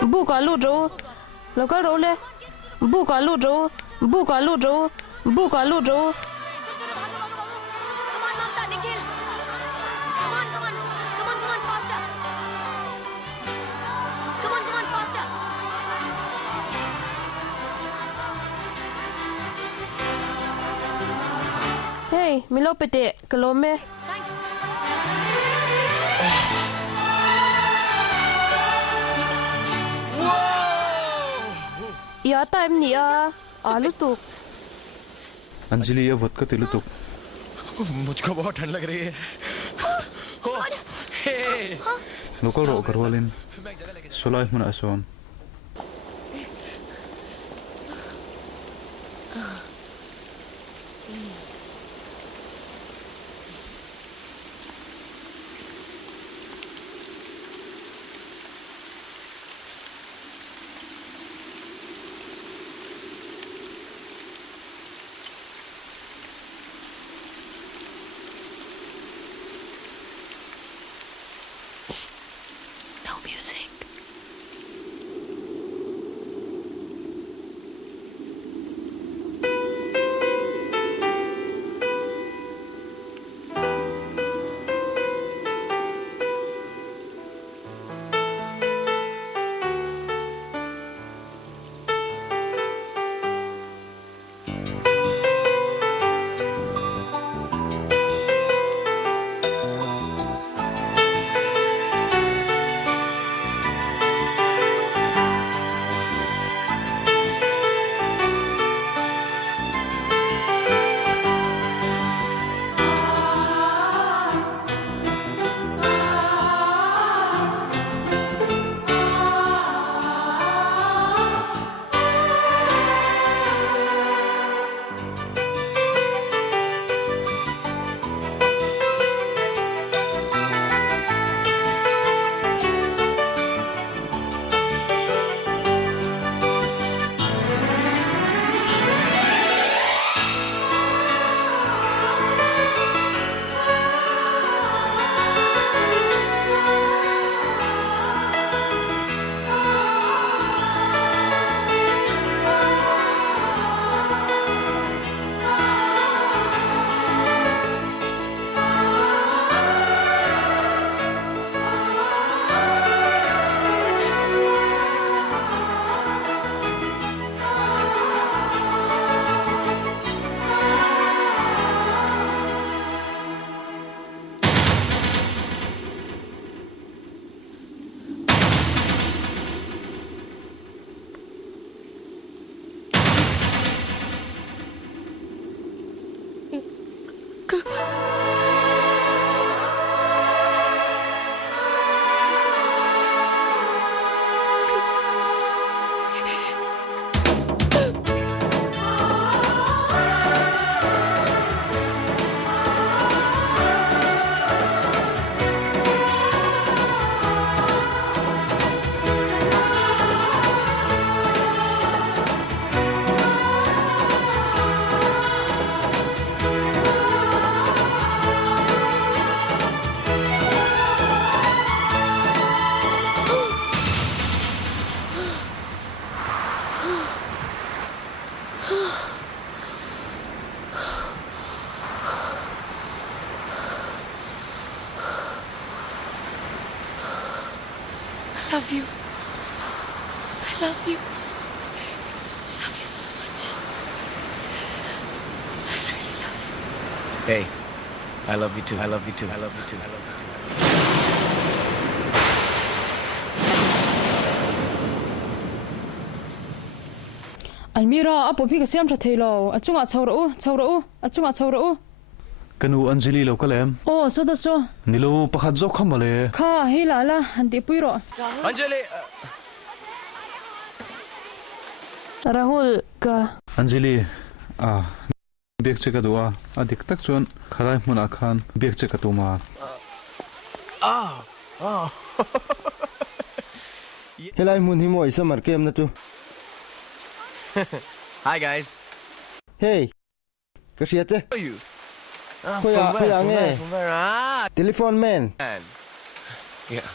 不管路轴，老高轴嘞，不管路轴，不管路轴，不管路轴。Hey, Milo pete, kelome. Ya time ni आलू तो अंजलि ये वोदका तिलु तो मुझको बहुत ठंड लग रही है लोकल रो करवालिन सोलाय मन असोन I love you. I love you. I love you so much. I really love you. Hey, I love you too. I love you too. I love you too. I love you too. Almira apo phi ka siam tha theilo achunga chhawra u kanu anjali local em oh so da so nilo pakhat zo khamale kha hila la hanti puiro Anjali Rahul ka anjali bek cheka duwa adik tak chon kharai muna khan bek cheka tuma helai mun hi mo isa mar kem na chu Hi guys. hey ka sia che How are you? khoya khoya nge From where? telephone man Man. Yeah.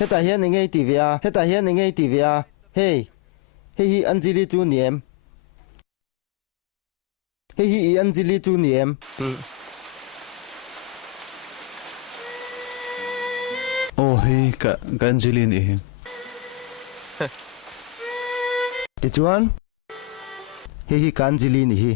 heta hian engei tivia heta hian engei tivia hey hi Anjali chu niam hi Anjali chu niam ô hi ka Anjali ni hi ti chuan hi Anjali ni hi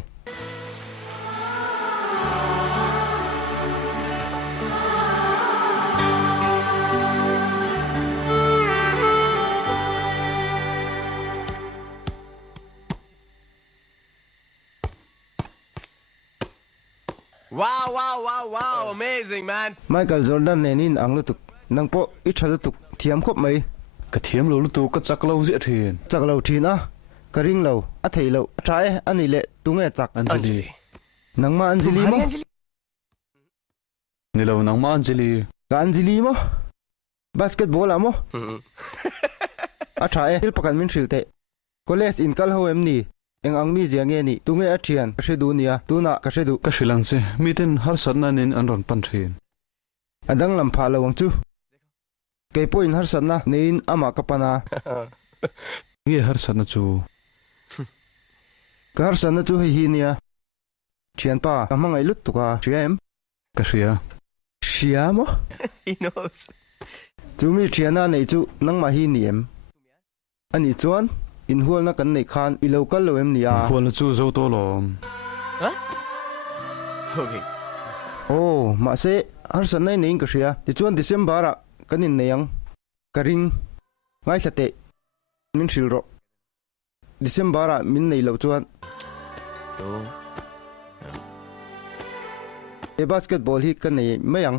Wow, amazing, man. Michael Jordan nenin ang lutuk nang po ithal tuk thiam khop mai ka thiam lo lu tu ka chak lo zia thin chak lo thina ka ring lo a thei lo trai ani le tunge chak Anjali nangma Anjali mo ni lo nang ma Anjali ka Anjali mo basketball amo a trai il pakan min thrilte college in kal ho em ni eng ang mi jiange ni tunge a thian ka shedu nia tuna ka shedu ka shilang che mi ten har sat na nin an ron pan thin adang lam pha lo wang chu ke point har sanna nein ama kapana nge har sat na chu ka har sanna chu hi nia thian pa amangai lut tuka thiam ka ria siamo He knows. chu mi thiana nei chu nangma hi niem ani chuan in hual na kan nei khan i local lo em nia hol chu zo to lom Okay. oh ma se har san nei nei ka ria ti chuan December a kanin neyang karing ngai thate min thil ro December a min nei lo chuan Oh. e basketball hi kan nei mayang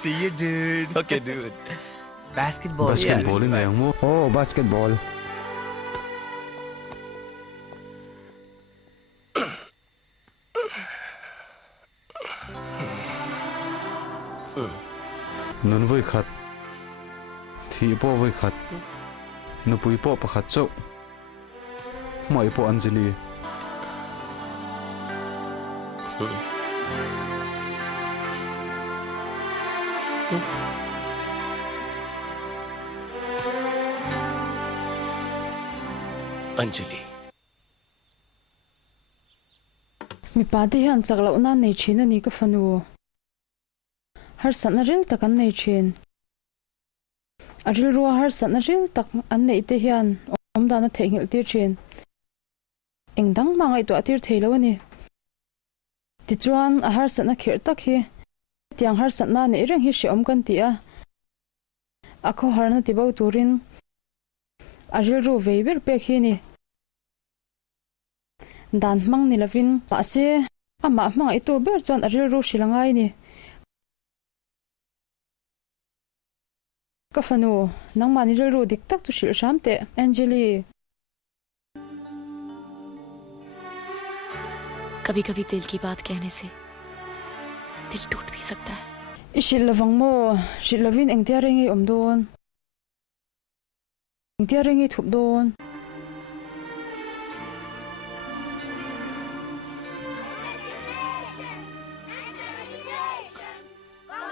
See you, dude. Okay, dude. Basketball. basketball in ayang mo oh basketball nun voi khat thi po voi khat nu pui po pakhat chau mai po Anjali Anjali. mi pa te hian chaklo na nei thin ani ka fanu har san ril takan nei thin aril ruwa har san ril tak an nei te hian om dana thengil tir thin engdang mangai to atir theilo ani ti chuan a har san na khir tak hi tiang har san na nei reng hi she om kan ti a akho har na ti bo turin aril ru veiber pe khi ni dan mang ni lavin pa se ama mang ai to ber chuan aril ru shilangai ni ka fanu nang mani ril ru dik tak chu shil shamte Anjali कभी कभी दिल की बात कहने से दिल टूट भी सकता है ishil lawang mo shil lavin engtia rengi omdon engtia rengi thup don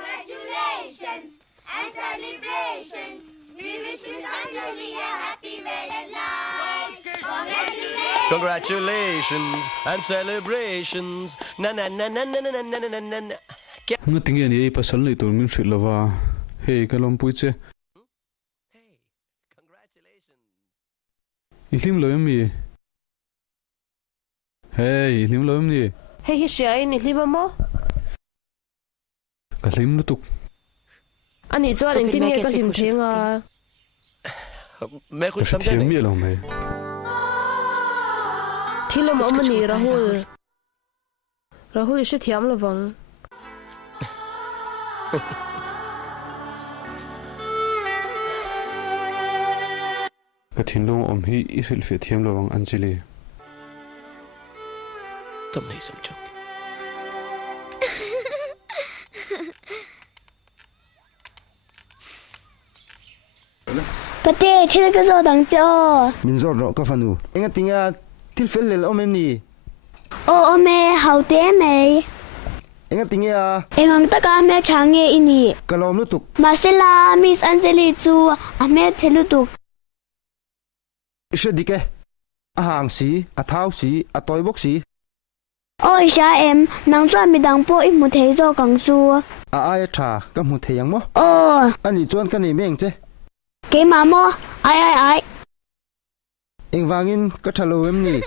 Congratulations and celebrations. We wish you Anjali a happy wedded life. Congratulations. Congratulations and celebrations. Na na na na na na na na na na. nga tinge ni pasal nei tur min thil lawa hey kalom pui che Hey, congratulations. ihlim lo mi hey ihlim lo mi Hei hi shia in hlima mo. ka hlim lu tuk Ani chuan eng tin nge ka hlim thenga. मैं ka कुछ समझा thiam नहीं. mi lo mai Thilom omani Rahul. Rahul she thiam lawang. ka thinlong om hi I hril fe thiam lawang Anjali तुम नहीं समझोगे. Pati, thil ka zo dang cho. min zor ro ka fanu enga tinga til fel lel om em ni O me how te me. Enga tingya. Engang taka me change ini. Kalom lutuk. Masela Miss Anjali chu ame chelutuk. Isha dike. Ahang si, athau si, atoy bok si. Oi sha em nang chuan midang po I mu thei zo kang su. Ai tha ka mu theyang mo. Oh. Ani chuan ka ni meng che. Ke ma mo. Ai. Eng wangin ka thalo em ni.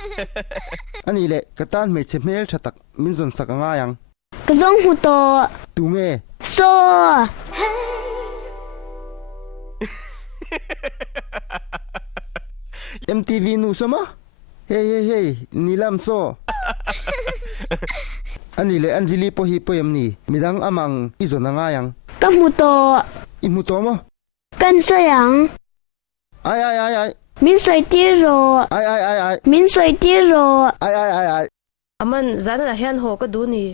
Ani le ka tan me che mel thatak min zon sakanga yang. Ka zong hu to. Tu nge. So. MTV nu sama? Hey, nilam so. Ani le Anjali po hi poem ni. Midang amang izona nga yang. Ka mu to. Imu to mo. Kan so yang. Ai. Min soi ti ro. Ai. Min soi ti ro. Ai. Aman zana na hian ho ka du ni.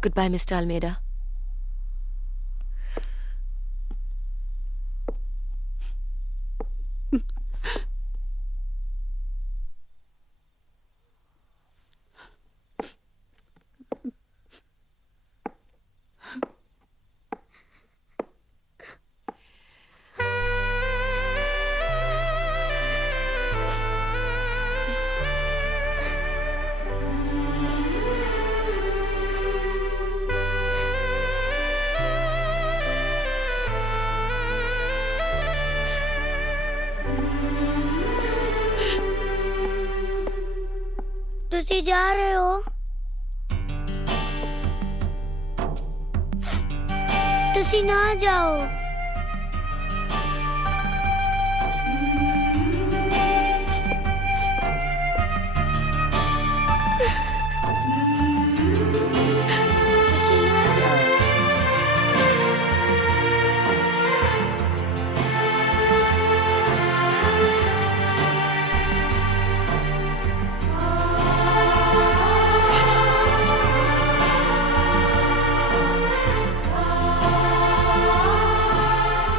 Goodbye, Mr. Almeida. ਤੁਸੀਂ ਜਾ ਰਹੇ ਹੋ ਤੁਸੀਂ ਨਾ ਜਾਓ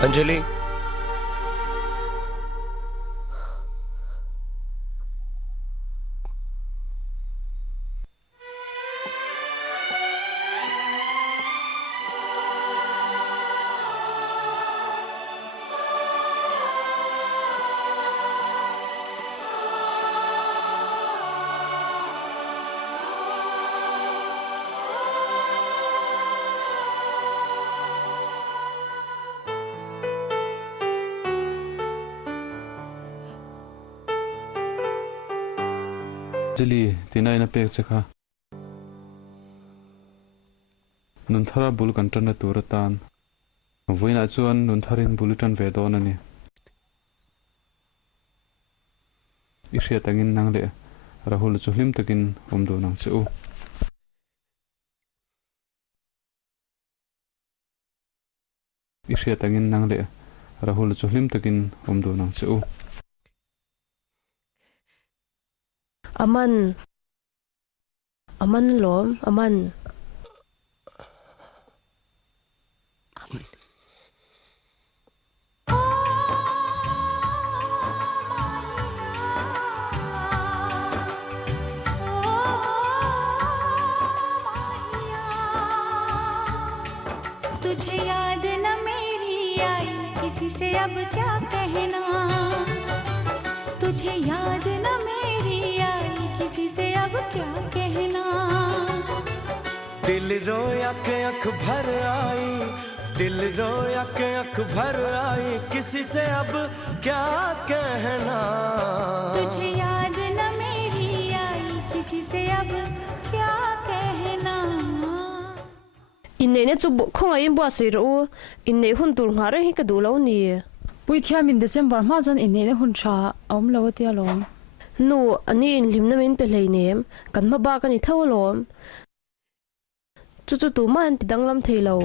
Anjali. Anjali tinai na pek chakha. Nun thara bul kantan na turatan. Voina chuan nun tharin bulitan ve don ani. Ishe tangin nang le Rahul chuhlim takin umdo nang chu. Ishe tangin nang le Rahul chuhlim takin umdo nang chu. Aman lom, aman. तुझे याद न मेरी आई किसी से अब क्या कहना तुझे याद न मेरी आई किसी से अब क्या कहना दिल रोया के अख भर आई दिल रोया के अख भर आई किसी से अब क्या कहना तुझे याद न मेरी आई किसी से अब क्या कहना in nei ne chu khonga in bua sei ro in nei hun tur nga re hi ka du lo ni pui thiam in December ma jan in ne hun tha om lo tia lom nu ani in limna min pe hlei nem kan ma ba kan i tho lom chu chu tu man ti danglam thei lo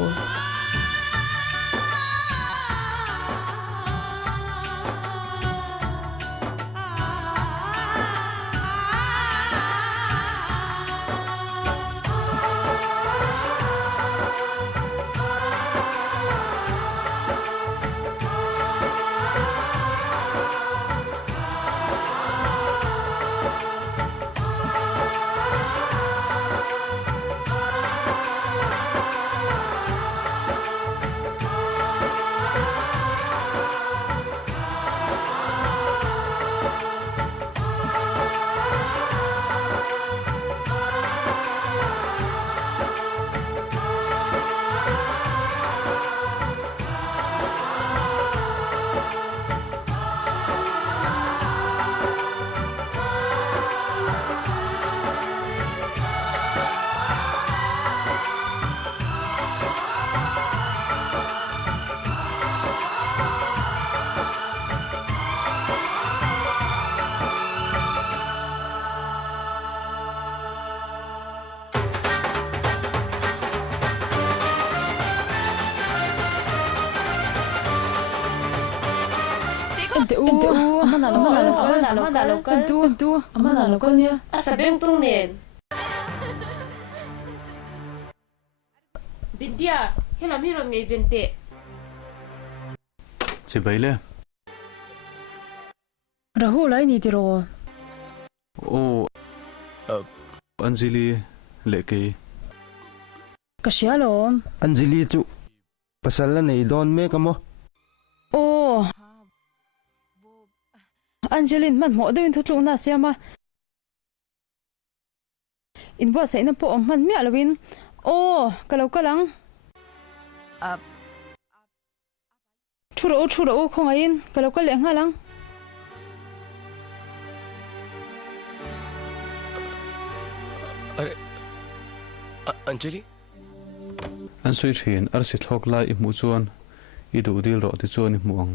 entu amana local entu amana local nia asabeng tung nen Bindia hela mi ron ngei vente Chi baile rahu lai ni ti ro o Anjali leke ka sia lom Anjali chu pasal la nei don me kamo oh Angelin man mo do in thutlu na siama in wa sai na po man mi alwin oh kalau kalang thuro khongain kalau kal enga lang अरे Anjali an sui thin ar si thlok lai I mu chuan I du dil ro ti chuan I muang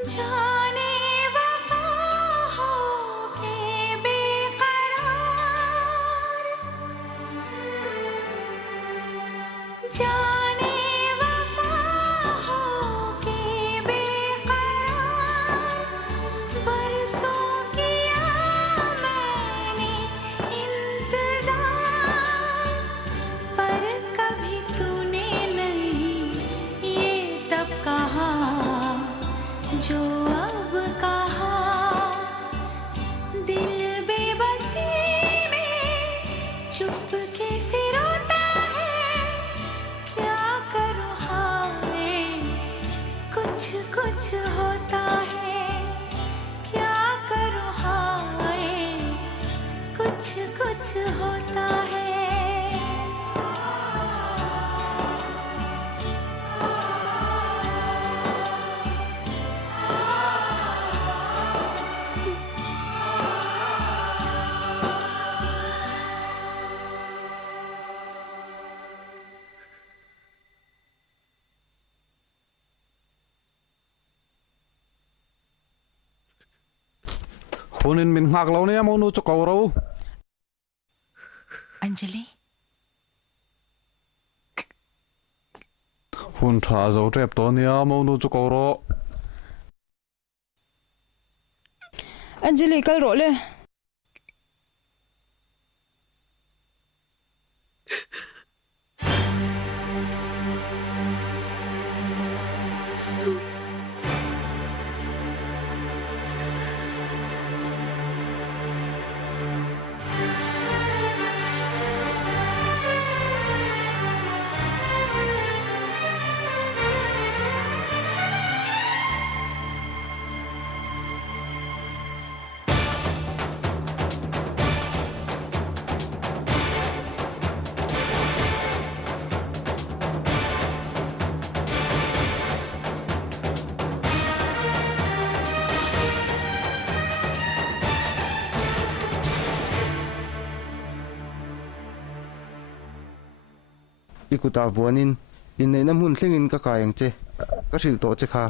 जाने वफा हो के बेकरार Hunin min ngak lo niya mo nu cho kaw raw. Anjali? Hun tha zo trep to niya mo nu cho kaw raw. Anjali kal ro le. Ikuta vuanin in nei na mun thlengin ka kayang che ka hril to che kha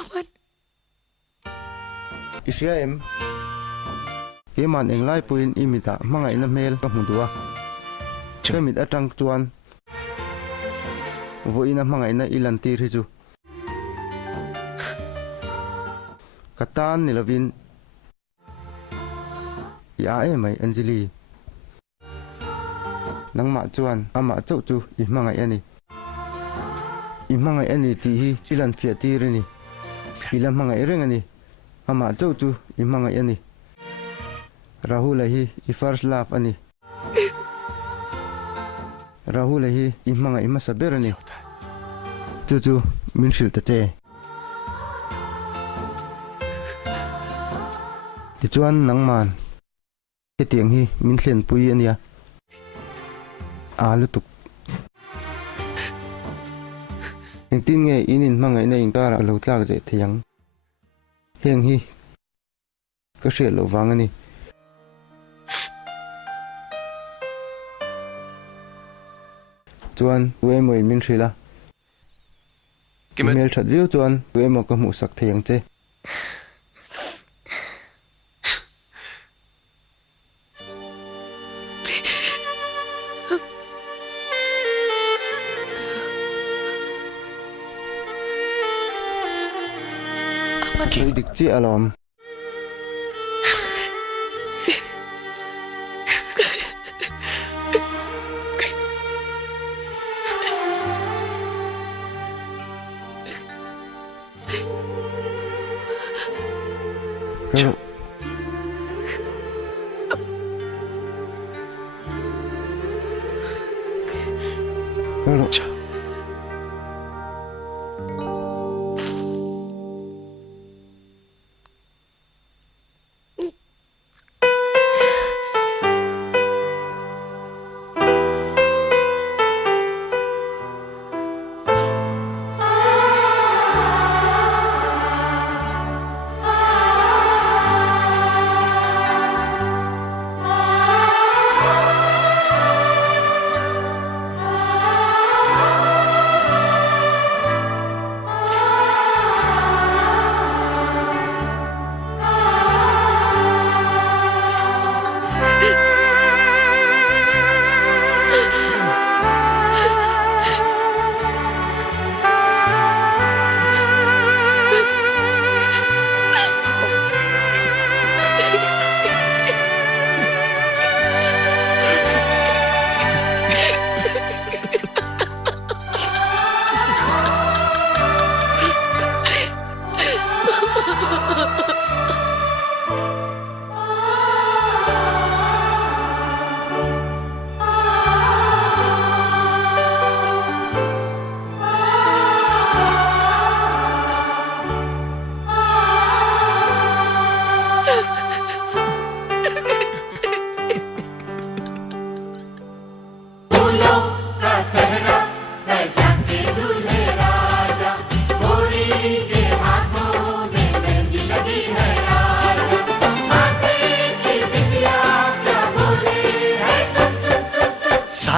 Aman. Isya em ke man eng lai puin imita mangai na mel ka hmudua chemit atang chuan voina mangai na ilantir hi chu katan nilovin ya mai Anjali nangma chuan ama chau chu I mangai ani ti hi ilan fiatir ni ilam mangai reng ani ama chau chu I mangai ani Rahul hi I first love ani Rahul hi I mangai masaber ani chu min shil ta che ti chuan nangman ke tiang hi min thlen pui ania lutuk eng tin nge inin mangai na inkara lo tlak je thiang heng hi ka hrel lo wang ani chuan uemoi min thrila email that view chuan uemo ka mu sak thiang che Rồi được chị alom. Kalau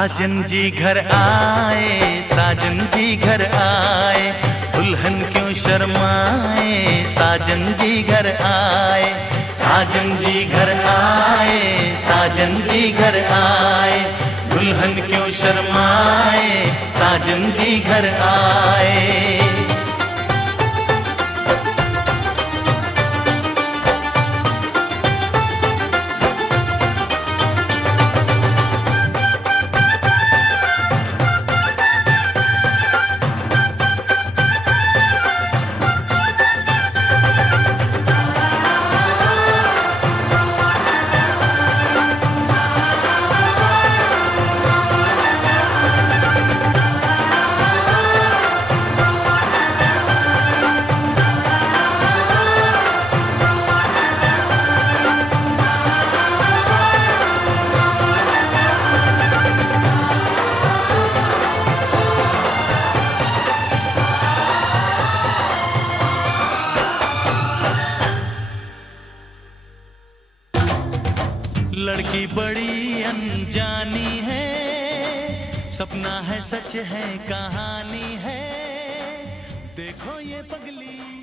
साजन जी घर आए, साजन जी घर आए, दुल्हन क्यों शर्माए, साजन जी घर आए, साजन जी घर आए, साजन जी घर आए, दुल्हन क्यों शर्माए, साजन जी घर आए। लड़की बड़ी अनजानी है, सपना है सच है कहानी है, देखो ये पगली।